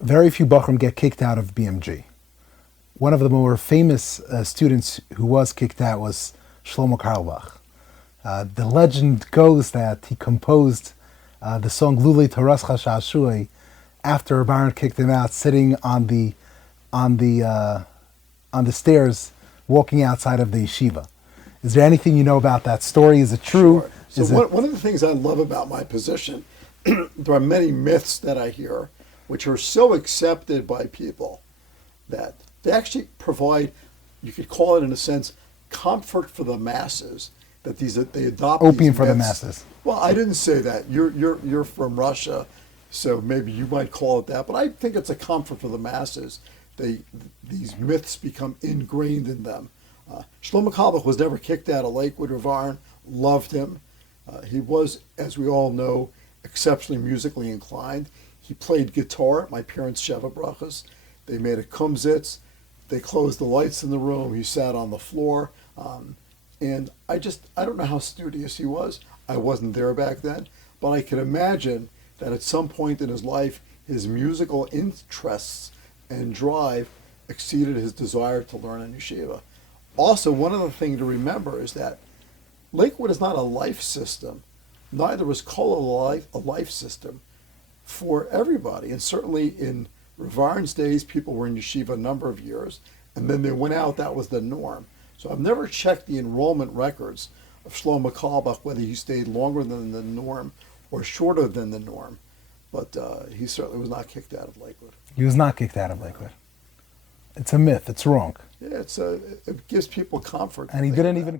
very few Bachram get kicked out of BMG. One of the more famous students who was kicked out was Shlomo Carlebach. The legend goes that he composed the song Lulaei Torascha after Rabbi Aharon kicked him out, sitting on the stairs, walking outside of the yeshiva. Is there anything you know about that story? Is it true? Sure. So one of the things I love about my position, there are many myths that I hear, which are so accepted by people that they actually provide, you could call it in a sense, comfort for the masses. That they adopt opium these for the myths. masses. Well, I didn't say that. You're from Russia, so maybe you might call it that. But I think it's a comfort for the masses. These myths become ingrained in them. Shlomo Carlebach was never kicked out of Lakewood. Rav Aharon loved him. He was, as we all know, exceptionally musically inclined. He played guitar at my parents' Sheva brachas. They made a kumsitz. They closed the lights in the room. He sat on the floor. And I don't know how studious he was. I wasn't there back then. But I can imagine that at some point in his life, his musical interests and drive exceeded his desire to learn in yeshiva. Also, one other thing to remember is that Lakewood is not a life system. Neither was Kola a life system for everybody. And certainly in Rav Aharon's days, people were in yeshiva a number of years, and then they went out. That was the norm. So I've never checked the enrollment records of Shlomo Carlebach, whether he stayed longer than the norm or shorter than the norm. But he certainly was not kicked out of Lakewood. He was not kicked out of Lakewood. It's a myth. It's wrong. Yeah, it gives people comfort. And he didn't even...